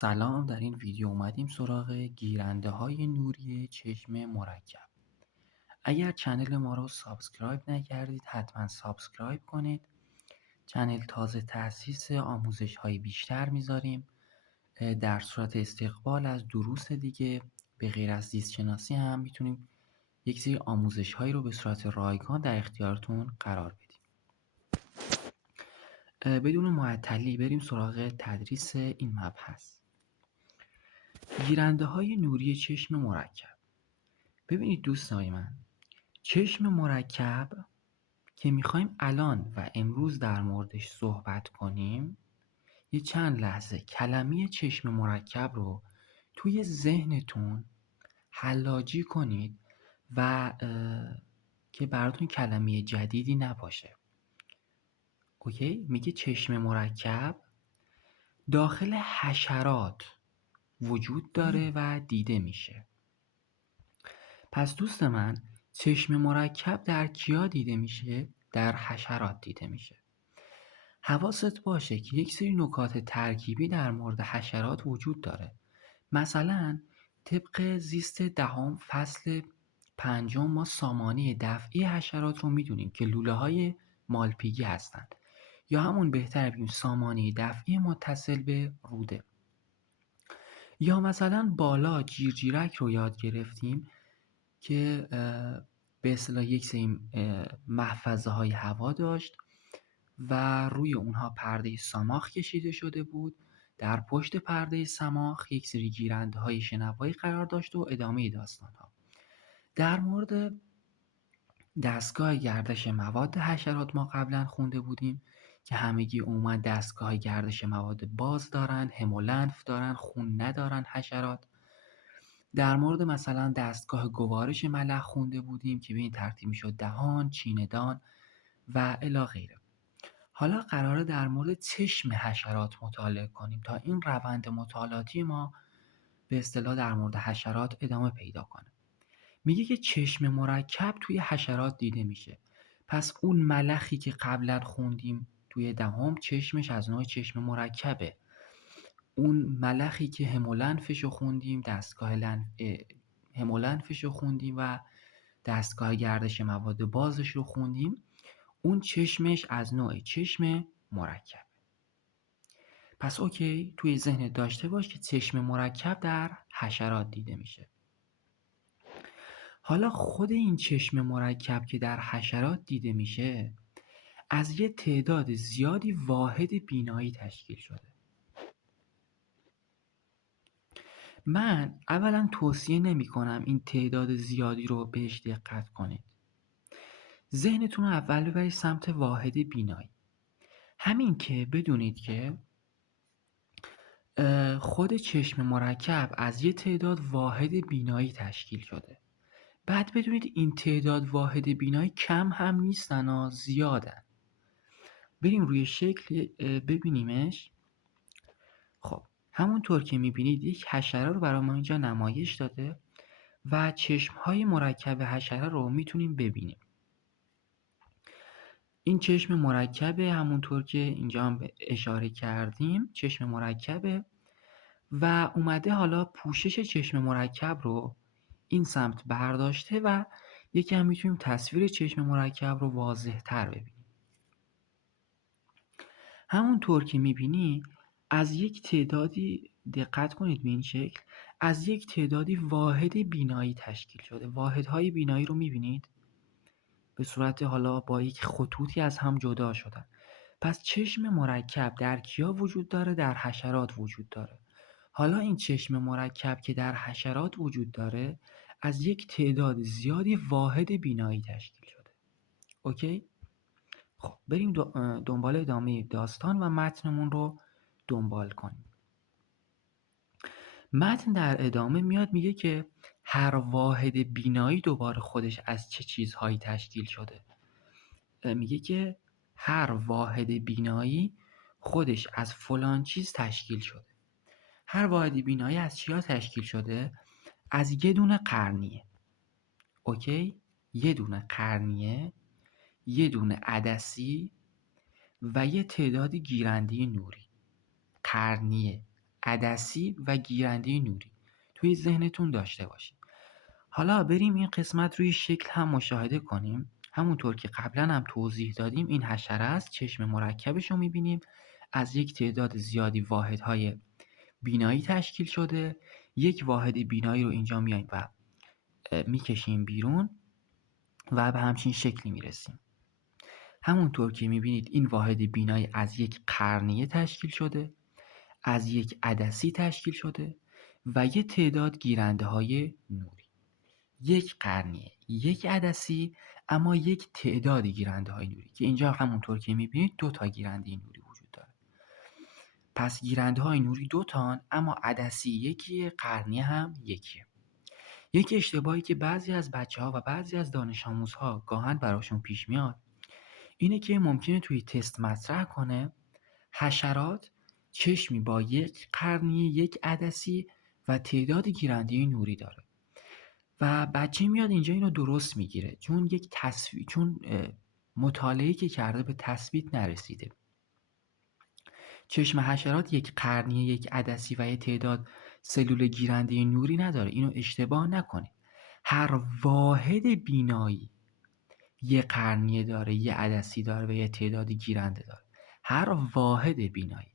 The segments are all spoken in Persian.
سلام. در این ویدیو اومدیم سراغ گیرنده های نوری چشم مرکب. اگر چنل ما رو سابسکرایب نکردید حتما سابسکرایب کنید. چنل تازه تأسیس آموزش های بیشتر میذاریم. در صورت استقبال از دروس دیگه به غیر از زیست شناسی هم میتونیم یک سری آموزش هایی رو به صورت رایگان در اختیارتون قرار بدیم. بدون معطلی بریم سراغ تدریس این مبحث. گیرنده های نوری چشم مرکب. ببینید دوستای من، چشم مرکب که میخوایم الان و امروز در موردش صحبت کنیم، یه چند لحظه کلمه چشم مرکب رو توی ذهنتون حلاجی کنید و که براتون کلمه جدیدی نباشه. اوکی؟ میگه چشم مرکب داخل حشرات وجود داره و دیده میشه. پس دوست من، چشم مرکب در کیا دیده میشه؟ در حشرات دیده میشه. حواست باشه که یک سری نکات ترکیبی در مورد حشرات وجود داره. مثلا طبق زیست دهم فصل 5 ما سامانه دفعی حشرات رو میدونیم که لوله های مالپیگی هستند، یا همون بهتر بگیم سامانه دفعی متصل به روده. یا مثلا بالا جیرجیرک رو یاد گرفتیم که به اصطلاح یک سری محفظه های هوا داشت و روی اونها پرده سماخ کشیده شده بود. در پشت پرده سماخ یک سری گیرنده های شنوایی قرار داشت و ادامه داستان ها. در مورد دستگاه گردش مواد حشرات ما قبلا خونده بودیم که همگی عموما دستگاه گردش مواد باز دارن، هم و لنف دارن، خون ندارن حشرات. در مورد مثلا دستگاه گوارش ملح خونده بودیم که به این ترتیب میشد دهان، چیندان و الی غیره. حالا قراره در مورد چشم حشرات مطالعه کنیم تا این روند مطالعاتی ما به اصطلاح در مورد حشرات ادامه پیدا کنه. میگه که چشم مرکب توی حشرات دیده میشه. پس اون ملخی که قبلا خوندیم توی دهم چشمش از نوع چشم مرکبه. اون ملخی که هم و لنفش رو خوندیم، دستگاه هم و لنفش رو خوندیم و دستگاه گردش مواد بازش رو خوندیم، اون چشمش از نوع چشم مرکب. پس اوکی، توی ذهنت داشته باش که چشم مرکب در حشرات دیده میشه. حالا خود این چشم مرکب که در حشرات دیده میشه از یه تعداد زیادی واحد بینایی تشکیل شده. من اولا توصیه نمی کنم این تعداد زیادی رو بهش دقت کنید. ذهنتون رو اول ببرید سمت واحد بینایی. همین که بدونید که خود چشم مرکب از یه تعداد واحد بینایی تشکیل شده. بعد بدونید این تعداد واحد بینایی کم هم نیستن و زیادن. بریم روی شکل ببینیمش. خب همونطور که میبینید یک حشره رو برای ما اینجا نمایش داده و چشم‌های مرکب حشره رو میتونیم ببینیم. این چشم مرکبه، همونطور که اینجا هم اشاره کردیم چشم مرکبه و اومده حالا پوشش چشم مرکب رو این سمت برداشته و یکم میتونیم تصویر چشم مرکب رو واضح تر ببینیم. همونطور که میبینی از یک تعدادی، دقت کنید به این شکل، از یک تعدادی واحد بینایی تشکیل شده. واحدهای بینایی رو میبینید به صورت حالا با یک خطوطی از هم جدا شدن. پس چشم مرکب در کیا وجود داره؟ در حشرات وجود داره. حالا این چشم مرکب که در حشرات وجود داره از یک تعداد زیادی واحد بینایی تشکیل شده. اوکی؟ خب بریم دنبال ادامه داستان و متنمون رو دنبال کنیم. متن در ادامه میاد میگه که هر واحد بینایی دوباره خودش از چه چیزهایی تشکیل شده. میگه که هر واحد بینایی خودش از فلان چیز تشکیل شده. هر واحد بینایی از چیا تشکیل شده؟ از یه دونه قرنیه. اوکی؟ یه دونه قرنیه، یه دونه عدسی و یه تعدادی گیرنده نوری. قرنیه، عدسی و گیرنده نوری توی ذهنتون داشته باشید. حالا بریم این قسمت روی شکل هم مشاهده کنیم. همونطور که قبلا هم توضیح دادیم این حشره است. چشم مرکبش رو میبینیم، از یک تعداد زیادی واحدهای بینایی تشکیل شده. یک واحد بینایی رو اینجا میایم و میکشیم بیرون و به همچین شکلی میرسیم. همونطور که میبینید این واحد بینایی از یک قرنیه تشکیل شده، از یک عدسی تشکیل شده و یک تعداد گیرنده های نوری. یک قرنیه، یک عدسی، اما یک تعداد گیرنده های نوری که اینجا همونطور که میبینید 2 تا گیرنده نوری وجود داره. پس گیرنده های نوری 2 تان، اما عدسی یکیه، قرنیه هم یکیه. یک اشتباهی که بعضی از بچه‌ها و بعضی از دانش آموزها گاهن براشون پیش میاد اینه که ممکنه توی تست مطرح کنه حشرات چشمی با یک قرنیه، یک عدسی و تعداد گیرنده نوری داره و بچه میاد اینجا اینو درست میگیره چون مطالعه‌ای که کرده به تثبیت نرسیده. چشم حشرات یک قرنیه، یک عدسی و یک تعداد سلول گیرنده نوری نداره. اینو اشتباه نکنید. هر واحد بینایی یه قرنیه داره، یه عدسی داره و یه تعداد گیرنده داره. هر واحد بینایی.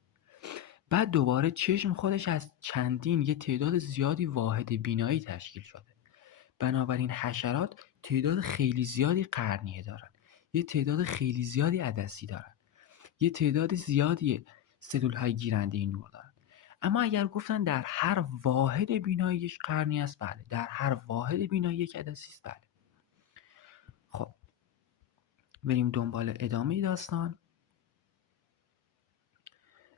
بعد دوباره چشم خودش از چندین یه تعداد زیادی واحد بینایی تشکیل شده. بنابراین حشرات تعداد خیلی زیادی قرنیه دارن، یه تعداد خیلی زیادی عدسی دارن، یه تعداد زیادی سلول های گیرنده نور دارن. اما اگر گفتن در هر واحد بینایی یک قرنیه است، بله. در هر واحد بینایی یک عدسی است، بله. خب بریم دنبال ادامه داستان،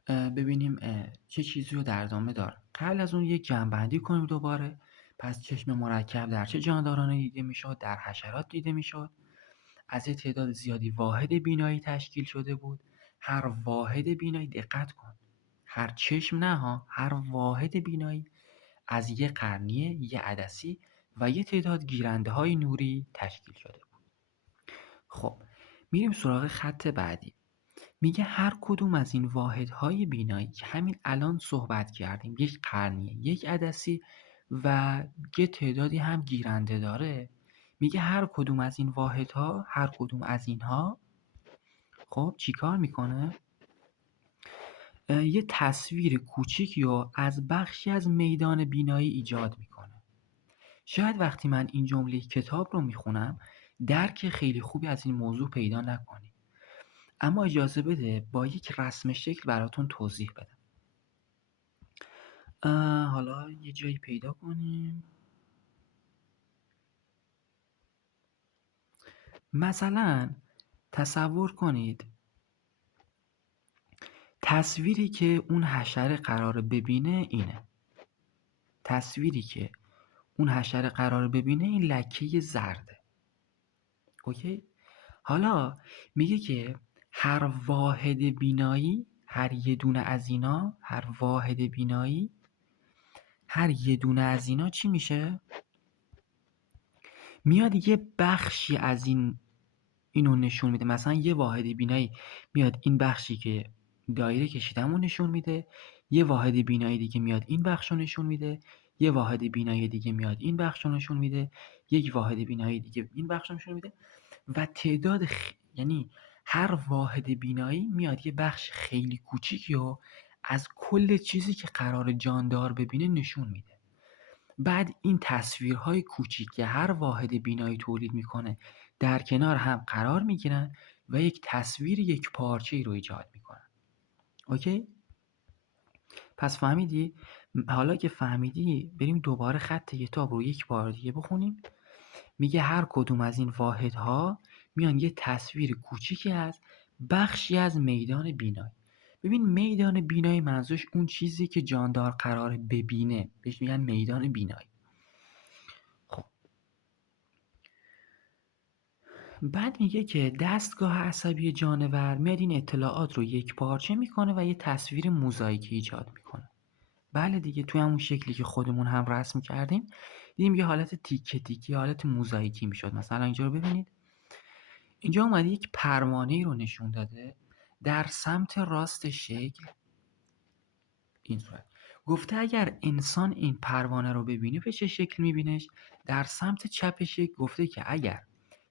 ببینیم چه چیزی رو در ادامه داره. قبل از اون یک جمع‌بندی کنیم دوباره. پس چشم مرکب در چه جاندارانه دیده میشد؟ در حشرات دیده میشد. از یه تعداد زیادی واحد بینایی تشکیل شده بود. هر واحد بینایی، دقت کن، هر چشم نه ها، هر واحد بینایی از یه قرنیه، یه عدسی و یه تعداد گیرنده های نوری تشکیل شده بود. خب میریم سراغ خط بعدی. میگه هر کدوم از این واحدهای بینایی که همین الان صحبت کردیم، یک قرنیه، یک عدسی و یه تعدادی هم گیرنده داره، میگه هر کدوم از این واحدها، هر کدوم از اینها خب چیکار میکنه؟ یه تصویر کوچیکی رو از بخشی از میدان بینایی ایجاد میکنه. شاید وقتی من این جمله کتاب رو میخونم درک خیلی خوبی از این موضوع پیدا نکنید، اما اجازه بده با یک رسم شکل براتون توضیح بدم. حالا یه جایی پیدا کنیم. مثلا تصور کنید تصویری که اون حشره قراره ببینه اینه. تصویری که اون حشره قراره ببینه این لکه زرده. اوکی؟ حالا میگه که هر واحد بینایی، هر یه دونه از اینا، هر واحد بینایی، هر یه دونه از اینا چی میشه؟ میاد یه بخشی از اینو نشون میده. مثلا یه واحد بینایی میاد این بخشی که دایره کشیدم رو نشون میده، یه واحد بینایی دیگه میاد این بخش رو نشون میده، یه واحد بینایی دیگه میاد این بخش رو نشون میده، یک واحد بینایی دیگه این بخش رو نشون میده و تعداد یعنی هر واحد بینایی میاد یه بخش خیلی کوچیکی رو از کل چیزی که قرار جاندار ببینه نشون میده. بعد این تصویرهای کوچیک که هر واحد بینایی تولید میکنه در کنار هم قرار میگیرن و یک تصویر یک پارچه‌ای رو ایجاد میکنن. اوکی؟ پس فهمیدی؟ حالا که فهمیدی بریم دوباره خط کتاب رو یک بار دیگه بخونیم. میگه هر کدوم از این واحدها میان یه تصویر کوچیکی از بخشی از میدان بینایی. ببین میدان بینایی منظورش اون چیزی که جاندار قراره ببینه، بهش میگن میدان بینایی. خب بعد میگه که دستگاه عصبی جانور میاد این اطلاعات رو یک پارچه میکنه و یه تصویر موزاییکی ایجاد میکنه. بله دیگه، توی همون شکلی که خودمون هم رسم کردیم دیدیم یه حالت تیکه تیکی، حالت موزاییکی میشد. مثلا اینجا رو ببینید، اینجا اومده یک پروانه‌ای رو نشون داده در سمت راست شکل این صورت. گفته اگر انسان این پروانه رو ببینه به چه شکل میبینش؟ در سمت چپش گفته که اگر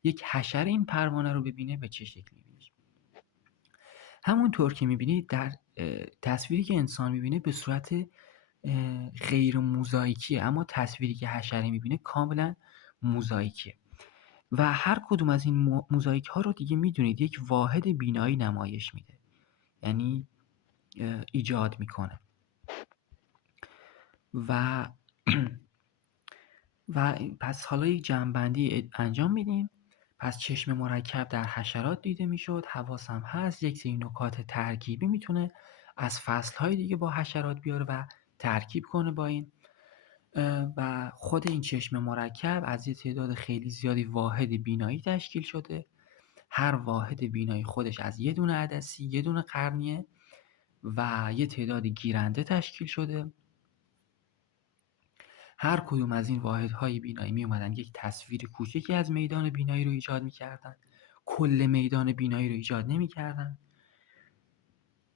یک حشره این پروانه رو ببینه به چه شکل میبینش. همونطور که میبینید در تصویری که انسان میبینه به صورت غیر موزاییکیه، اما تصویری که حشره میبینه کاملا موزاییکیه و هر کدوم از این موزاییک ها رو دیگه میدونید یک واحد بینایی نمایش میده، یعنی ایجاد میکنه و و پس حالا یک جمع‌بندی انجام میدیم. پس چشم مرکب در حشرات دیده میشد، حواسم هست یک سری نکات ترکیبی میتونه از فصلهای دیگه با حشرات بیاره و ترکیب کنه با این و خود این چشم مرکب از یه تعداد خیلی زیادی واحد بینایی تشکیل شده. هر واحد بینایی خودش از یه دونه عدسی، یه دونه قرنیه و یه تعداد گیرنده تشکیل شده. هر کدوم از این واحدهای بینایی می اومدن یک تصویر کوچکی از میدان بینایی رو ایجاد میکردن، کل میدان بینایی رو ایجاد نمیکردن.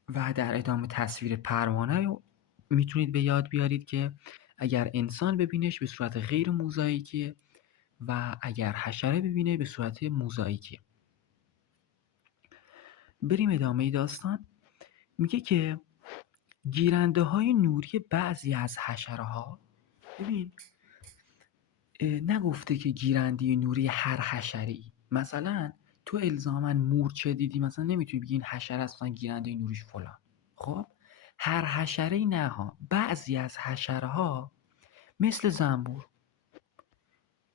و در ادامه تصویر پروانه رو میتونید به یاد بیارید که اگر انسان ببینش به صورت غیر موزاییکیه و اگر حشره ببینه به صورت موزاییکیه. بریم ادامه داستان. میگه که گیرنده های نوری بعضی از حشره ها، ببین نگفته که گیرنده نوری هر حشره‌ای. مثلا تو الزاما مورچه دیدی مثلا نمیتونی بگی این حشره است مثلا گیرنده نوریش فلان. خب هر حشره‌ای نه ها، بعضی از حشره ها مثل زنبور،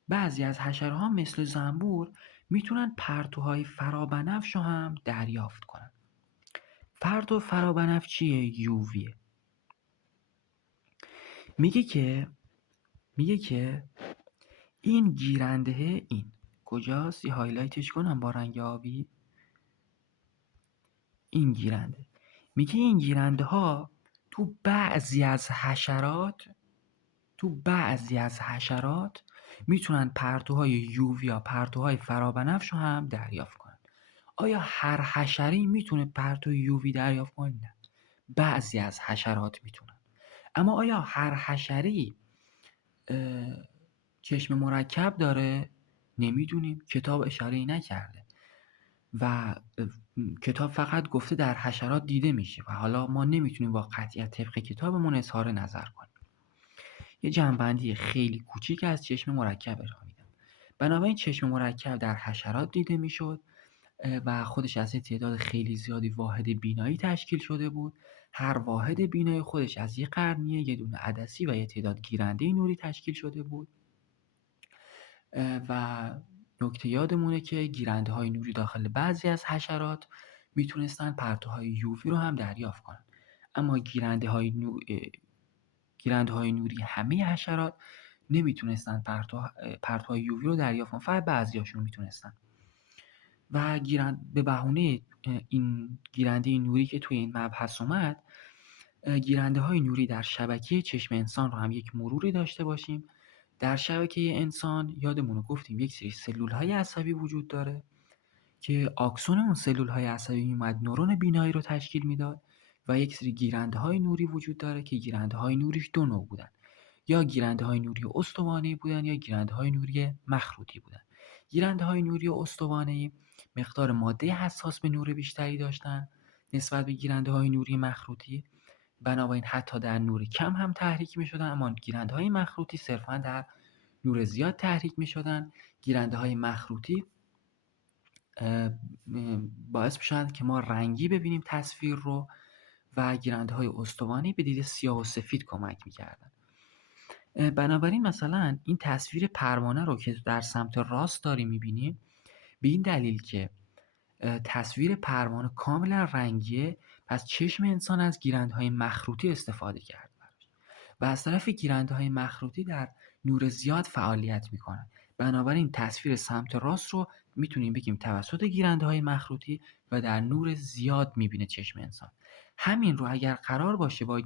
بعضی از حشره ها مثل زنبور میتونن پرتوهای فرابنفش رو هم دریافت کنن. پرتو فرابنفش چیه؟ یوویه. میگه که این گیرنده این کجاست؟ یه هایلایتش کنم با رنگ آبی. این گیرنده میگه این گیرنده ها تو بعضی از حشرات میتونن پرتوهای یووی یا پرتوهای فرابنفش رو هم دریافت کنن. آیا هر حشره‌ای میتونه پرتو یووی دریافت کنه؟ نه، بعضی از حشرات میتونن. اما آیا هر حشره‌ای چشم مرکب داره؟ نمیدونیم، کتاب اشاره‌ای نکرده و کتاب فقط گفته در حشرات دیده میشه و حالا ما نمیتونیم با قطعیت طبق کتابمون اظهار نظر کنیم. یه جمع‌بندی خیلی کوچیک از چشم مرکب ارائه میدم. بنابراین چشم مرکب در حشرات دیده میشد و خودش از یه تعداد خیلی زیادی واحد بینایی تشکیل شده بود. هر واحد بینایی خودش از یه قرنیه، یه دونه عدسی و یه تعداد گیرنده نوری تشکیل شده بود و نکته یادمونه که گیرنده های نوری داخل بعضی از حشرات میتونستن پرتوهای یووی رو هم دریافت کنن، اما گیرنده های نوری همه حشرات نمیتونستن پرتوهای یووی رو دریافت کنن، فقط بعضیاشون میتونستن و به بهونه این گیرنده نوری که توی این مبحث اومد، گیرنده های نوری در شبکه چشم انسان رو هم یک مروری داشته باشیم. در شبکه انسان یادمون گفتیم یک سری سلول های عصبی وجود داره که آکسون اون سلول های عصبی میومد نورون بینایی رو تشکیل میداد و یک سری گیرنده های نوری وجود داره که گیرنده های نوریش دو نوع بودن، یا گیرنده های نوری استوانه‌ای بودن یا گیرنده های نوری مخروطی بودن. گیرنده های نوری استوانه‌ای مقدار ماده حساس به نور بیشتری داشتن نسبت به گیرنده های نوری مخروطی، بنابراین حتی در نور کم هم تحریک می شدن، اما گیرنده های مخروطی صرفا در نور زیاد تحریک می شدن. گیرنده های مخروطی باعث می شدن که ما رنگی ببینیم تصویر رو و گیرنده های استوانه‌ای به دید سیاه و سفید کمک می کردن. بنابراین مثلا این تصویر پروانه رو که در سمت راست داریم می بینیم به این دلیل که تصویر پروانه کاملا رنگیه، پس چشم انسان از گیرندهای مخروطی استفاده کرد و از طرف گیرندهای مخروطی در نور زیاد فعالیت میکنن. بنابراین تصویر سمت راست رو میتونیم بگیم توسط گیرندهای مخروطی و در نور زیاد میبینه چشم انسان. همین رو اگر قرار باشه با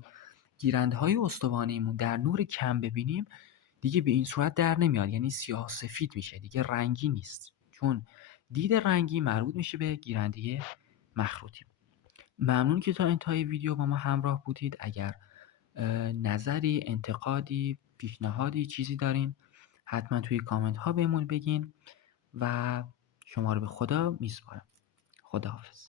گیرندهای استوانه‌ایمون در نور کم ببینیم دیگه به این صورت در نمیاد، یعنی سیاه سفید میشه، دیگه رنگی نیست، چون دید رنگی مربوط میشه به گیرنده مخروطی. ممنون که تا انتهای ویدیو با ما همراه بودید. اگر نظری، انتقادی، پیشنهادی، چیزی دارین حتما توی کامنت ها بهمون بگین و شما رو به خدا میسپارم. خداحافظ.